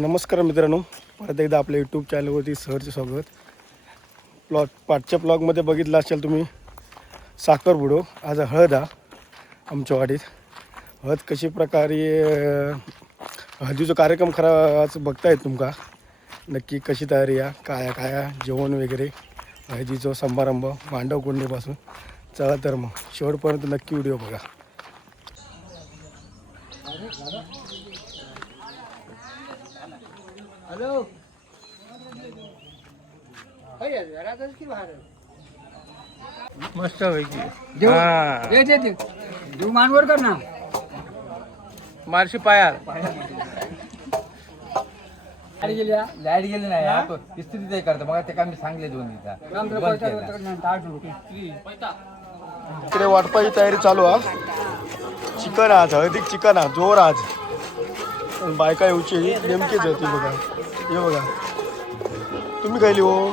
नमस्कार मित्रांनो, परत एकदा आपल्या यूट्यूब चॅनलवरती सहर्ष स्वागत. पाठच्या ब्लॉगमध्ये बघितलं असेल तुम्ही साखरपुडो. आज हळद आमच्या वाडीत. हळद कशी प्रकारे हळदीचा कार्यक्रम खरा आज बघतायत तुमका. नक्की कशी तयारी आहे, काय जेवण वगैरे, हळदीचा समारंभ मांडव कोंडीपासून. चला तर मग शेवटपर्यंत नक्की व्हिडिओ बघा. हॅलो मस्त पैकी देव मानवर कर ना मार्शी पायार लाईट गेली नाही स्थिती ते करतो मग ते काय मी सांगले दोन इकडे वाटपाची तयारी चालू आहे. चिकन आज हळदीक चिकन जोर आज. बायका येऊची नेमकीच होती बघा. हे बघा तुम्ही खायली हो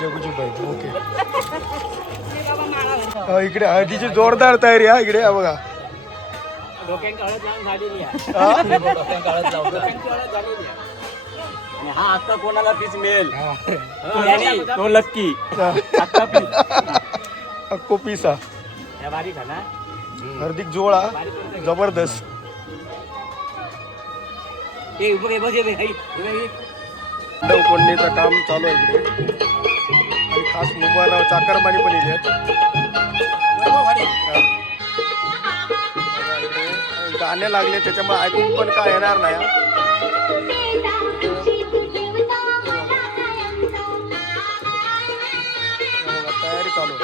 जगूची बाई. ओके इकडे हळदीची जोरदार तयारी आहे. इकडे बघा हा आता कोणाला पीस मिळेल तो लक्की अक्को पिसा हार्दिक जोळा जबरदस्त. कोंडीचं काम चालू आहे इकडे. आणि खास मोबाईल चाकरमानी पण येते. गाणे लागले त्याच्यामुळे ऐकून पण काय येणार नाही. तयारी चालू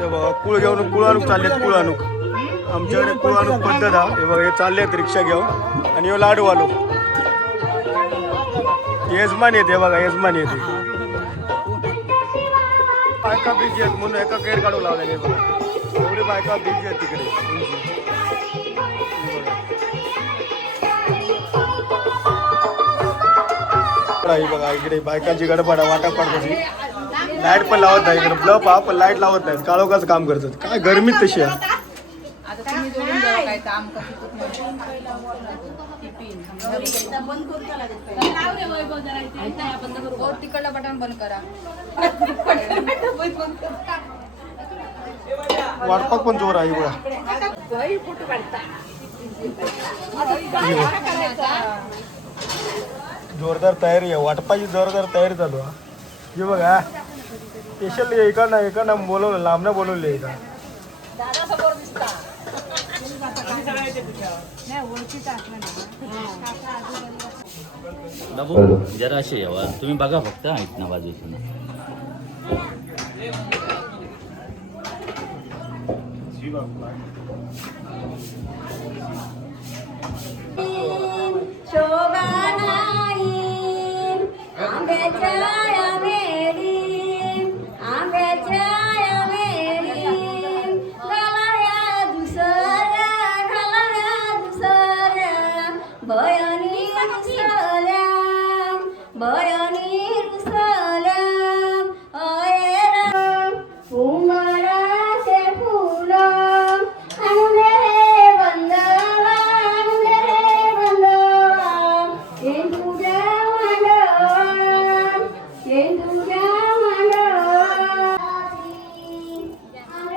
हे बघा. कुळ घेऊन कुळाणूक चाललेत. कुळाणूक आमच्याकडे कुळाणूक पद्धत आहे. हे बघा हे चाललेत रिक्षा घेऊन. आणि हे लाडू आलो यजमान येते बघा. यजमान येते. बायका बिझी आहेत म्हणून एका केर काढू लावलेले बघा. एवढी बायका बिझी आहेत तिकडे. बघा इकडे बायकांची गडबड वाटा पडते. लाईट पण लावत नाही इकडे. ब्लब हा पण लाईट लावत नाहीत. काळोखाच काम करतात. काय गरमीत तशी आहे. बटन बंद करा. वाटपाक पण जोर आहे बघा. जोरदार तयारी आहे. वाटपाची जोरदार तयारी चालू आहे. हे बघा स्पेशल एकानं बोलवलं, लांबनं बोलवले एका. बाबू जरा असे यावा तुम्ही बघा फक्त आहेत ना बाजूतून.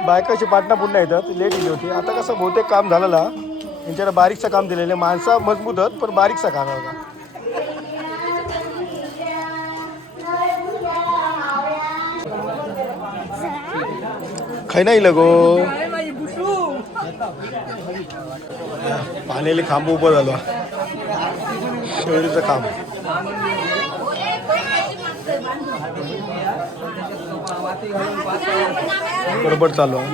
बायकाची पाटणा पुन्हा येतात. लेट गेली होती. आता कसं बहुतेक काम झालेलं. यांच्याकडे बारीकचं काम दिलेलं आहे. माणसा मजबूत आहेत पण बारीकचा काम आहे. खाय नाही लगो पाण्याला खांब उभं झालं. शेवरीचं काम बरोबर चालू आहे.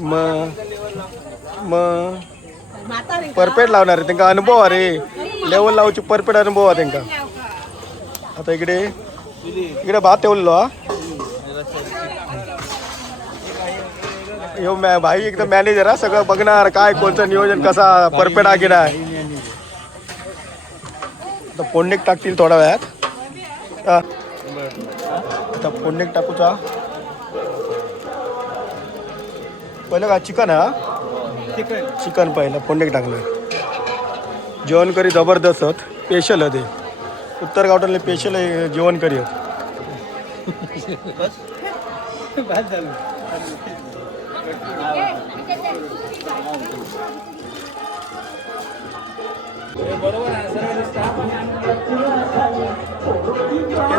मग परफेक्ट लावणार आहे. त्यांना अनुभव आहे रे. लेवल लावची परफेक्ट अनुभव आहे त्यांना. आता इकडे भात ठेवलेलो यो भाई एकदम मॅनेजर हा. सगळं बघणार काय कोणतं नियोजन कसा परफेक्ट आहे की नाही. आता फोडणीक टाकतील थोड्या वेळात. आता फोडणीक टाकूचा. पहिलं का चिकन हा चिकन पहिलं फोडणीक टाकलं. जेवण करी जबरदस्त स्पेशल ते उत्तर गावठाणले स्पेशल जेवण करी.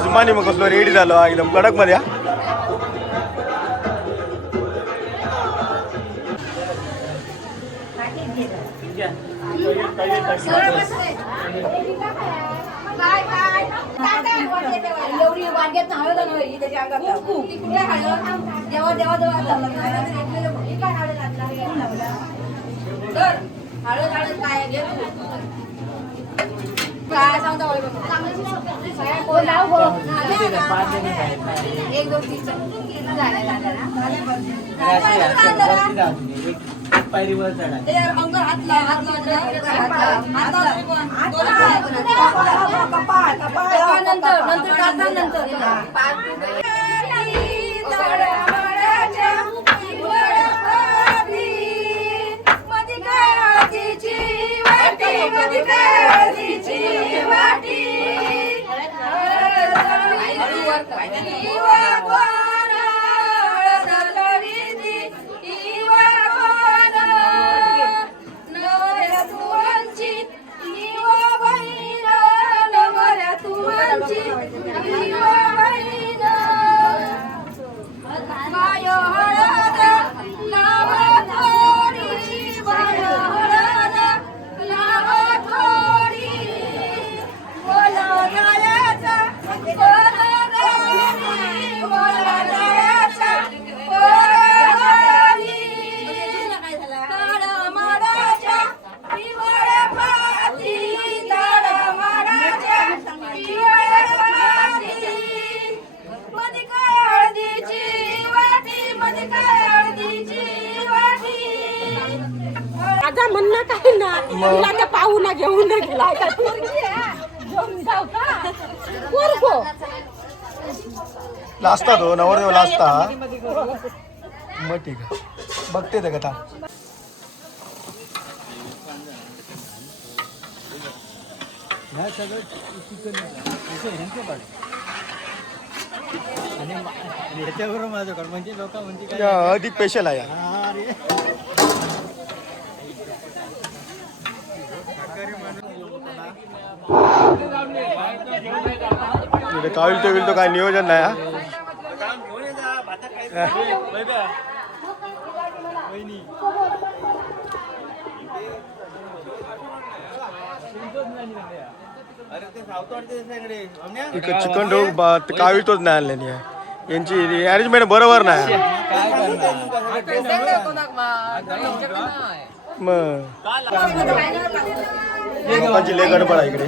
जुमानी मग कसलो रेडी झालो एकदम कडक मध्ये. एवढी वांग्यात हळद नाही त्याच्या अंगात ती कुठे हळद देवा देवा देवा काय हळद तर हळद हळद काय घे काय सांगता एक दोन तीन आता म्हणणं काही ना तिला त्या पाहुणा घेऊन गेला लाजता तो नवरदेव लाजता. मग ठीक आहे बघते ते कथा. अधिक स्पेशल आहे. काविल तो काय नियोजन नाही हा. चिकन ठेवू काविल तोच नाही आणले नाही. यांची अरेंजमेंट बरोबर नाही. मग पप्पाची लय गडबड आहे इकडे.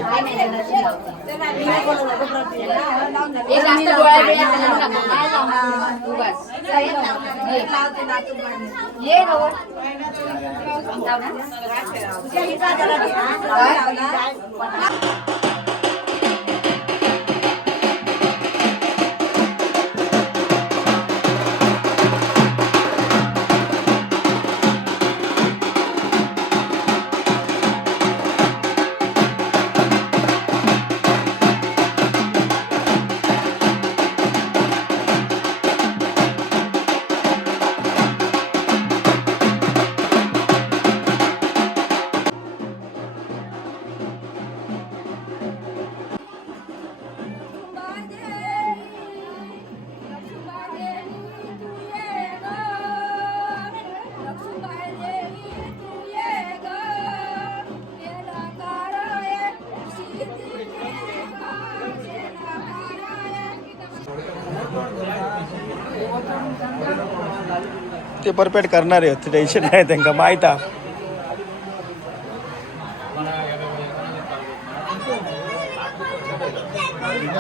ते परफेक्ट करणार आहेत, टेन्शन नाही त्यांना माहीत आहे.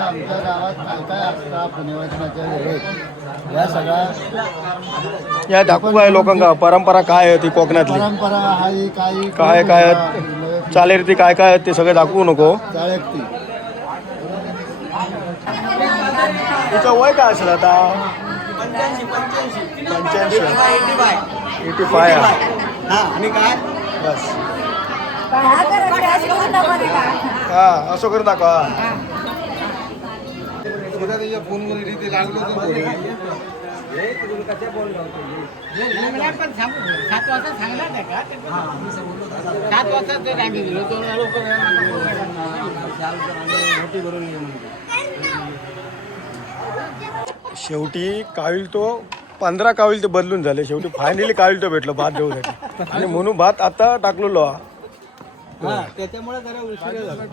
आमच्या गावात काय काय असता पुनर्वसनाच्या वेळेत या सगळ्या या दाखवू काय लोकांना परंपरा काय आहे ती कोकणातली परंपरा हा ही काय काय चालेल काय काय ते सगळं दाखवू नको. चाळ्यात ती तिचं वय काय असेल आता? 85 आणि काय बस. हा करा, अशी करून दाखवा नका. हा असं करून दाखवा. शेवटी काविल तो 15 काविल ते बदलून झाले. शेवटी फायनली काविल तो भेटलो भात देऊसाठी आणि म्हणून भात आता टाकलेलो हा. त्याच्यामुळे जरा उशीर झाला.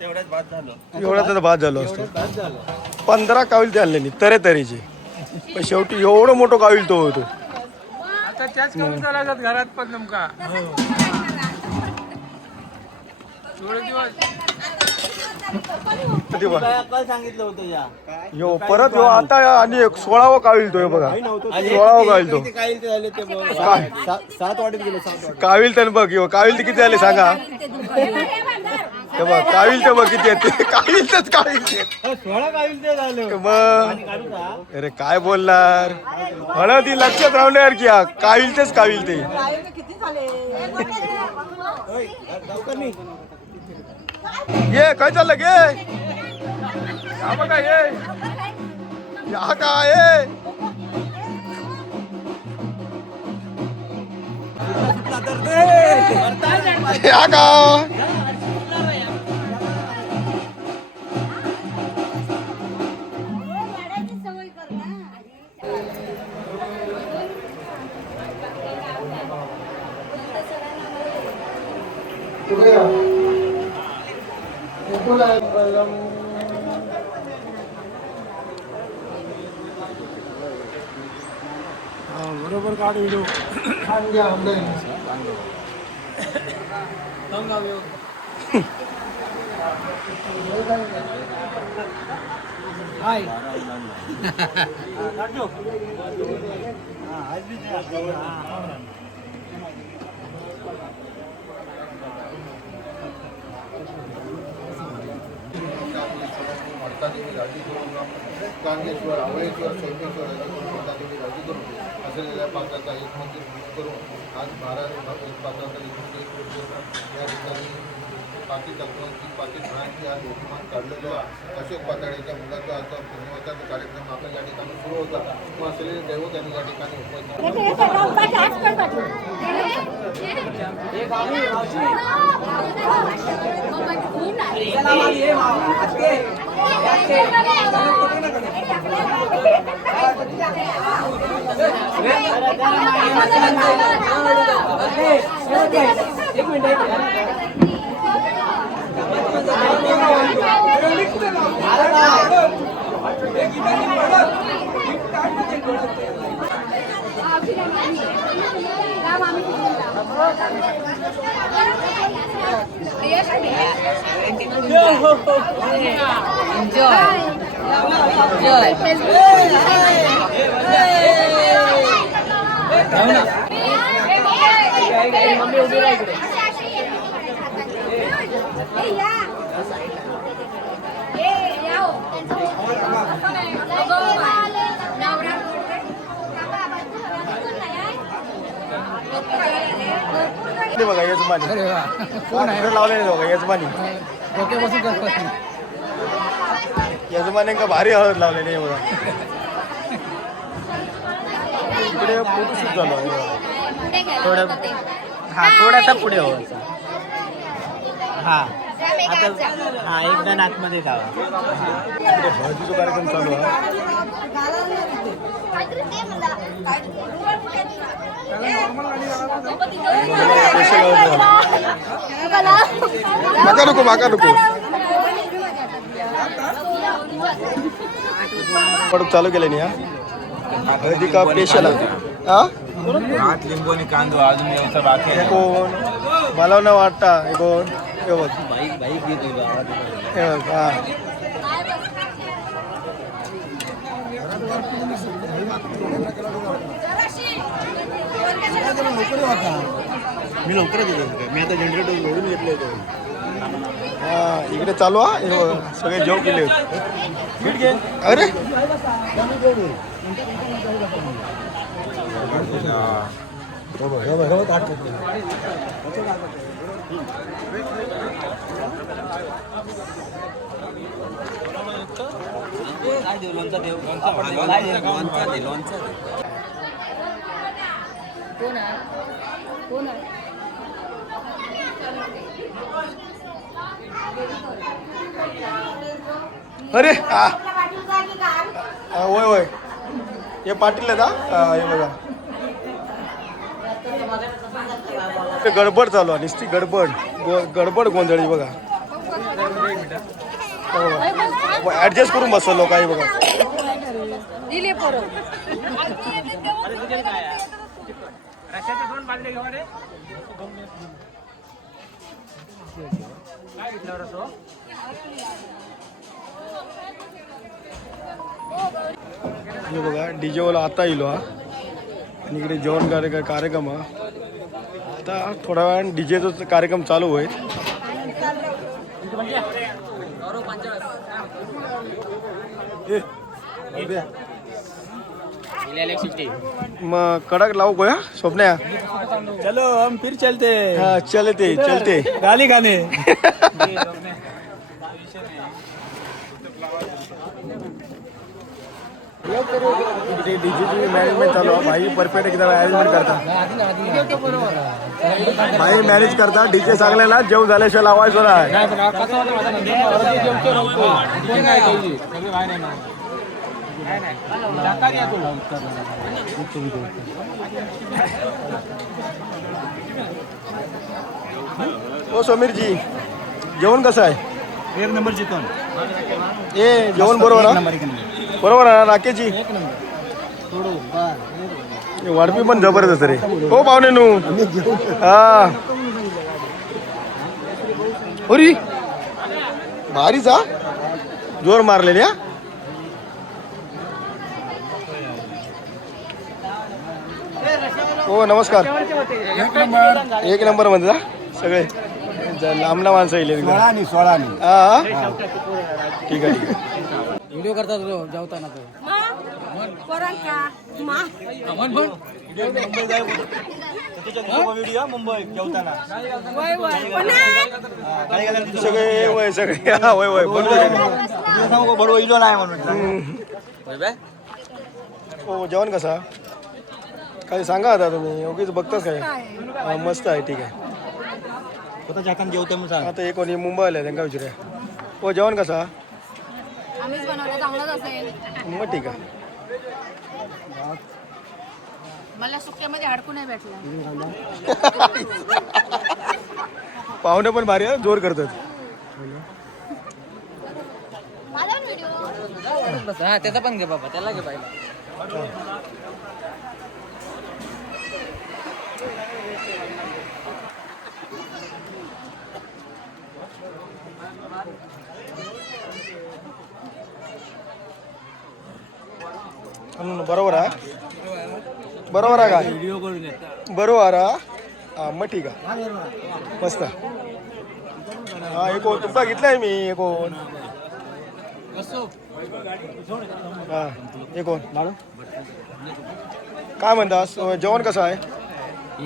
एवढा तर भात झालो असतो. 15 काविल ते आणले नाही तऱ्हेचे. पण शेवटी एवढं मोठं काविल तो होतो. आता त्याच कविता लागत घरात पण नेमका थोडे दिवस सांगितलं होतं या यो परत यो आता आणि 16वा काविल तो बघा. 16वा काविल तो काय ते झाले ते 7 वाटीत गेलो 7 वाटीत. काविल तर बघ यो काविल ते किती झाले सांगा. हे बघ काविल ते बघ किती येते. काविल ते 16 काविल ते झाले. मग अरे काय बोलणार हळदी लक्षात राहणार की हा काविल तेच काविल ते. ये काय चाललं गे या बघा ये या काय या का बरोबर काढ व्हिडिओ. कांगेश्वर आवळेश्वर सोमेश्वर राजी करून असलेल्या पात्राचा एक मंदिर करून आज 12 पात्राचा या ठिकाणी पाकी तत्वांची पाकी फळांची आज बहुमान काढलेलो अशोक पाताळ्याच्या मुलाचा आता पुण्यवाचाचा कार्यक्रम आपल्या या ठिकाणी सुरू होता. मग असलेले दैवत यांनी या ठिकाणी बघा यजमानी कोण आहे लावले बघा यजमानी. यजमानी का भारी हळद लावलेली आहे बघा. इकडे फोटोशूट झालं आहे. थोडासा पुढे हो. हा आता हा एकदा आतमध्ये जावा. इकडे हळदीचा कार्यक्रम चालू आहे. माका नको परत चालू केलं नाही हा हळदी का स्पेशल हा भात लिंबू आणि कांदो अजून व्यवसाय बाकी आहे. कोण मला न वाटता हे कोण हे बघ हा मी लवकरच येतो मी आता जनरेटर जोडून घेतलं होतं. हा इकडे चालू हा हे बघा, सगळे जेव केले अरे कोण आहे कोण आहे अरे होय होय हे पाटील आहेत हा हे बघा ते गडबड चालू आहे नुसती गडबड गोंधळी बघा ऍडजस्ट करून बसलो काही बघा दिले पोरं हे बघा डीजे वाला आता येलो हा आणि इकडे जेवण कार्यक्रम हा आता थोड्या वेळाने डीजेचा कार्यक्रम चालू होईल मग कडक लावू गोया स्वप्न्या चलो हम फिर चलते हा चलते गाली गाणे इकडे डीजेची मॅनेजमेंट चालू आहे भाई परफेक्ट एकदम मॅनेजमेंट करता भाई मॅनेज करता डीजे चांगल्याला जेव झाल्याशिवाय लावायचं नाही ओ समीरजी जेवण कसं आहे एक नंबर चिकन ए जेवण बरोबर ना बरोबर आहे ना राकेशजी वाढपी पण जबरदस्त रे हो पाहुणे नू हा अरे भारीच हा जोर मारलेली हा हो नमस्कार एक नंबर मध्ये जा सगळे लांबला माणसं येईल सोळा हा ठीक आहे ठीक आहे व्हिडिओ करतात जेवताना पोरांका मा मुंबई जेवताना वय वय सगळे वय सगळे हा वय वय बरोबर इलो नाही म्हणून हो जेवण कसा काय सांगा आता तुम्ही उगीच बघताच काय हा, मस्त आहे ठीक आहे स्वतःच्या हाताने जेवते म्हणून सांग. आता एक कोणी मुंबईला आहे त्यांना विचारूया हो जेवण कसा आम्हीच बनवलं चांगलंच असेल मग ठीक आहे मला सुक्यामध्ये अडकू नाही भेटला पाहुणे पण भारी आहे जोर करतात हा त्याचा पण घे बाबा त्याला घे पाहिजे बरोबर आहे बरोबर आहे का व्हिडिओ करून येतात बरोबर हा मग ठीक आहे मस्त हा एक तुमचा घेतलाय मी एक हा एक काय म्हणतास जेवण कसं आहे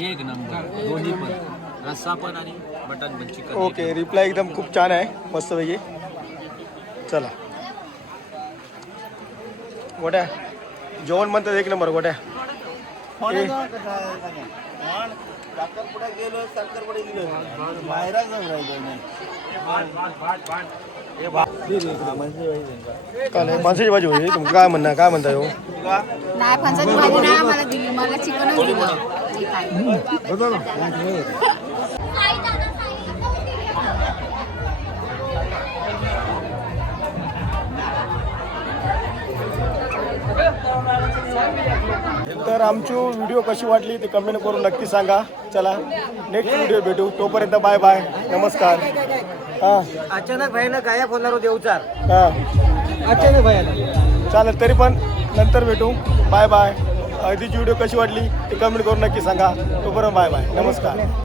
एक नंबर दोन्ही पण रस्सा पण आणि मटन पण चिकन ओके रिप्लाय एकदम खूप छान आहे मस्तपैकी चला गोट्या जेवण म्हणतात एक नंबर गोट्या साखरपुडा गेलो साखरपुडे गेलो बाहेरच काय माणसाची भाजी होती तुमचं काय म्हणणं काय म्हणताय हो नाही फणसाची भाजी नाही मला दिली मला चिकनच दिलं तर आमची व्हिडिओ कशी वाटली ते कमेंट करून नक्की सांगा चला नेक्स्ट व्हिडिओ भेटू तोपर्यंत बाय बाय नमस्कार हां अचानक भाईनं काय बोलणार होते उचार हां अचानक भाई चालेल तरी पण नंतर भेटू बाय बाय अगदीची व्हिडिओ कशी वाटली ते कमेंट करून नक्की सांगा तोपर्यंत बाय बाय नमस्कार